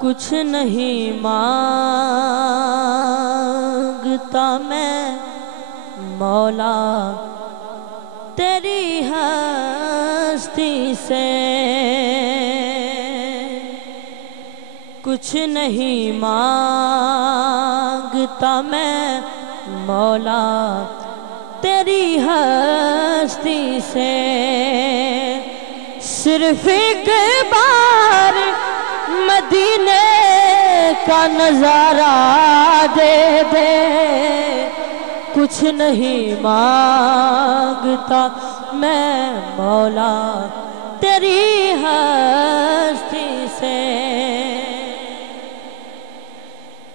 کچھ نہیں مانگتا میں مولا تیری ہستی سے، کچھ نہیں مانگتا میں مولا تیری ہستی سے، صرف ایک بار مدینے کا نظارہ دے دے، کچھ نہیں مانگتا میں مولا تیری ہستی سے،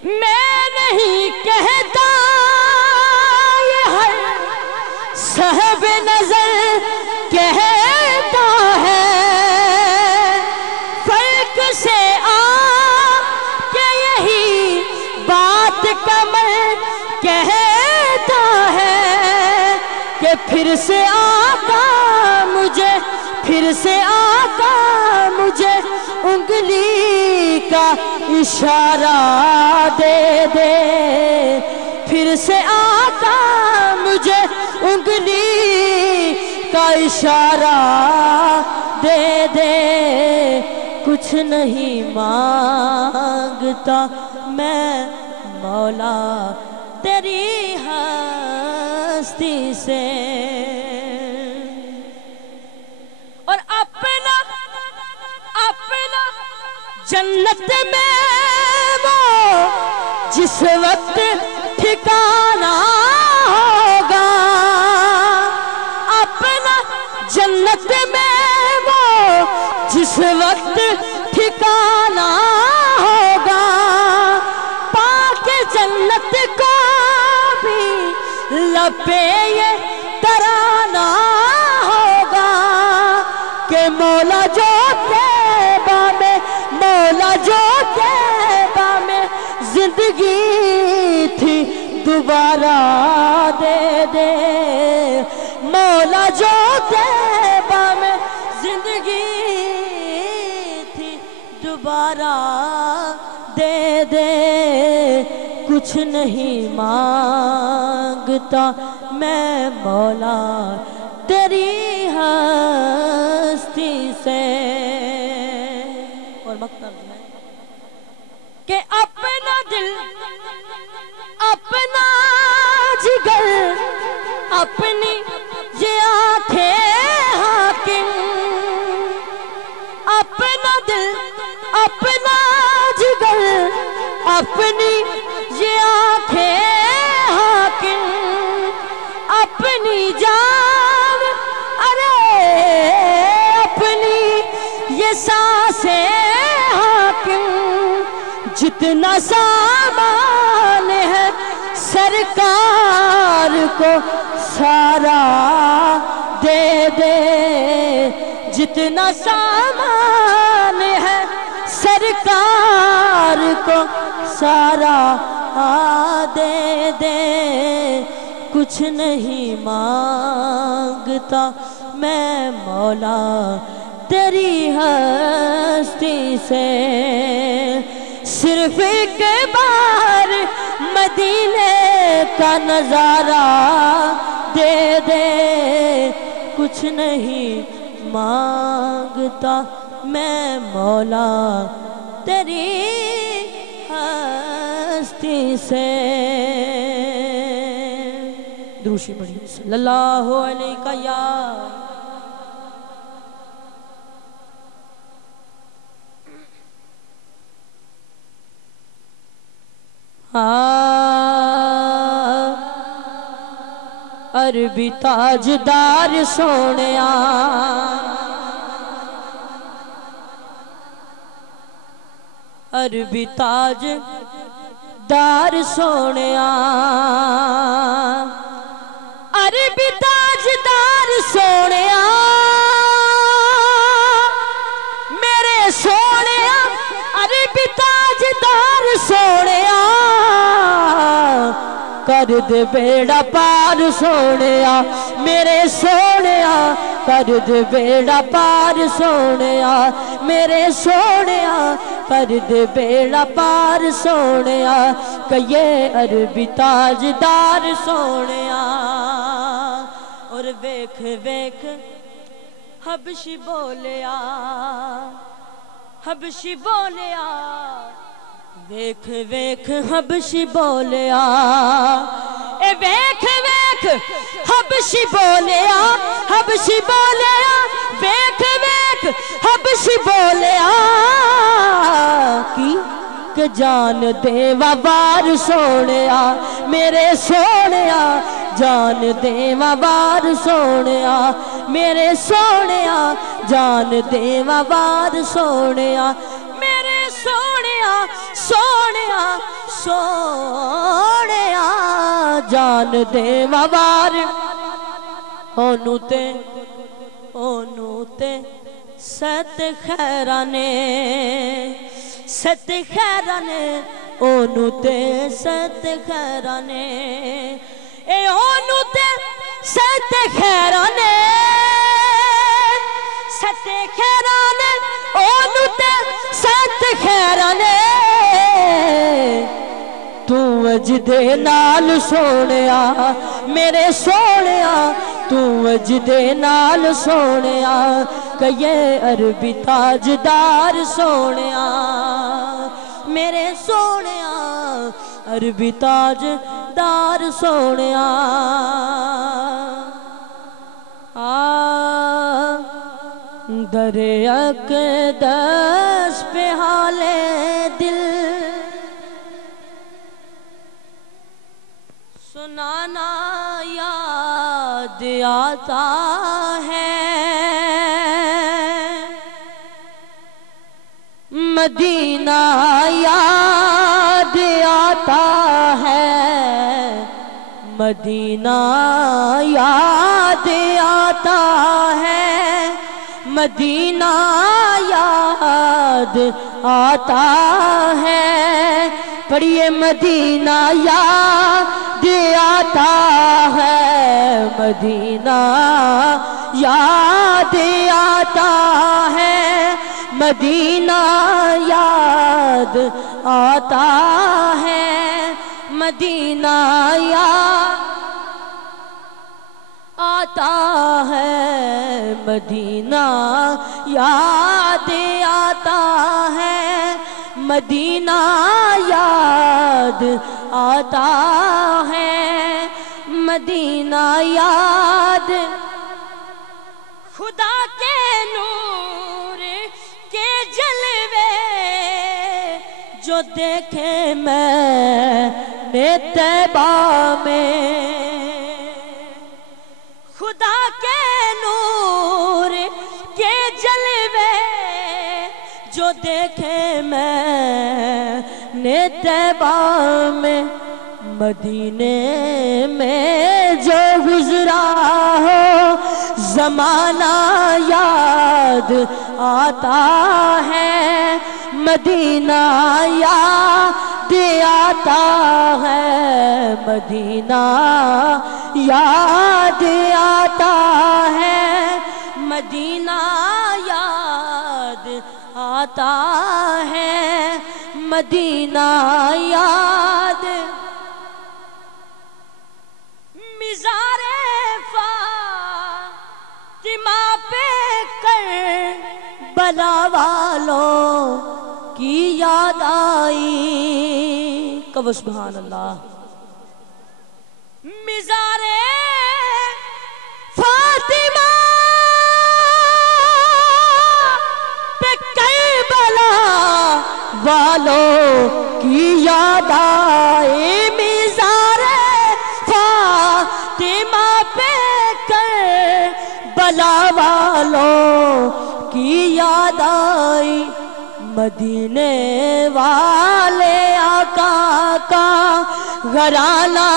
میں نہیں کہتا یہ ہر صاحب نظر کہتا ہے، فرق سے آ کہ یہی بات کمر کہتا ہے کہ پھر سے آقا مجھے انگلی کا اشارہ دے دے، پھر سے آقا مجھے انگلی کا اشارہ دے دے، کچھ نہیں مانگتا میں مولا تیری ہستی سے، اور اپنا جنت میں وہ جس وقت ٹھکانا ہوگا، اپنا جنت میں وہ جس وقت ٹھکانا ہوگا، پاک جنت کو بھی لپے یہ ترانہ ہوگا کہ مولا جو تیبہ میں زندگی تھی دوبارہ دے دے، مولا جو تیبہ میں زندگی تھی دوبارہ دے دے، کچھ نہیں مانگتا میں مولا تیری ہستی سے، اور مقصد ہے کہ اپنا دل اپنا جگر اپنی یہ آنکھیں حاکم، اپنا دل اپنا جگر اپنی یہ آنکھیں حاکم، اپنی جان ارے اپنی یہ سانسیں حاکم، جتنا سامان ہے سرکار کو سارا دے دے، جتنا سامان ہے سرکار کو سارا دے دے، کچھ نہیں مانگتا میں مولا تیری ہستی سے، صرف ایک بار مدینے کا نظارہ دے دے، کچھ نہیں مانگتا میں مولا تیری ہستی سے، دروشی پڑھیے صلی اللہ علیہ یا عربی تاجدار سونیا، عربی تاجدار سونیا، عربی تاجدار سونیا، میرے سونیا عربی تاجدار سونیا، کر دے بیڑا پار سونیا، میرے سونیا کر دے بیڑا پار سونیا میرے سونیا کر دے بیڑا پار سونیا کہیے عربی تاجدار سونیا اور ویکھ ویکھ حبشی بولیا حبشی بولیا ویکھ ویکھ حبشی بولیا اے ویکھ ویکھ حبشی بولیا حبشی بولیا ویکھ ویکھ حبشی بولیا کی کہ جان دے وار سونیا میرے سونیا جان دے وار سونیا میرے سونیا جان دے وار سونیا میرے سونیا سونیا سونیا جان دے وار اونوں تے ست خیرانے ست خیرانے اونوں تے ست خیرانے اے اونوں تے ست خیرانے ست خیرانے اونوں تے ست خیرانے تو وجدے نال سونیا میرے سونیا تو وجدے نال سونیا کہیے عربی تاجدار سونیا میرے سونیا عربی تاجدار سونیا در اقدس پہ حالے دل سنانا یاد آتا ہے مدینہ یاد آتا ہے مدینہ یاد آتا ہے مدینہ یاد آتا ہے پڑھیے مدینہ یاد آتا ہے مدینہ یاد آتا ہے مدینہ یاد آتا ہے مدینہ یاد آتا ہے مدینہ یاد آتا ہے مدینہ یاد آتا ہے مدینہ یاد خدا کے نور کے جلوے جو دیکھے میں نے طیبہ میں خدا کے نور کے جلوے جو دیکھے میں نے طیبہ میں مدینے میں جو گزرا ہو زمانہ یاد آتا ہے مدینہ یاد آتا ہے مدینہ یاد آتا ہے مدینہ یاد آتا ہے مدینہ یاد مزار فاطمہ پہ کربلا والوں کی یاد آئی کہو سبحان اللہ مزار فاطمہ پہ کربلا والوں کی یاد آئی مزار فاطمہ پہ کربلا والوں کی یاد آئی مدینے والے آقا کا گھرانہ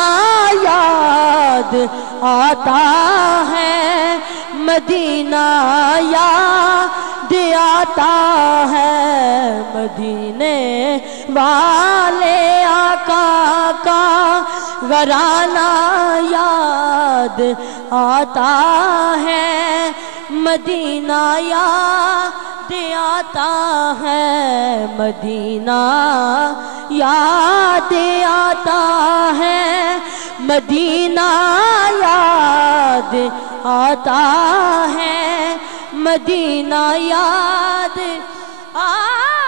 یاد آتا ہے مدینہ یاد آتا ہے مدینے والے آقا کا گھرانہ یاد آتا ہے مدینہ یاد آتا ہے، مدینہ یاد آتا ہے، مدینہ یاد آتا ہے، مدینہ یاد آتا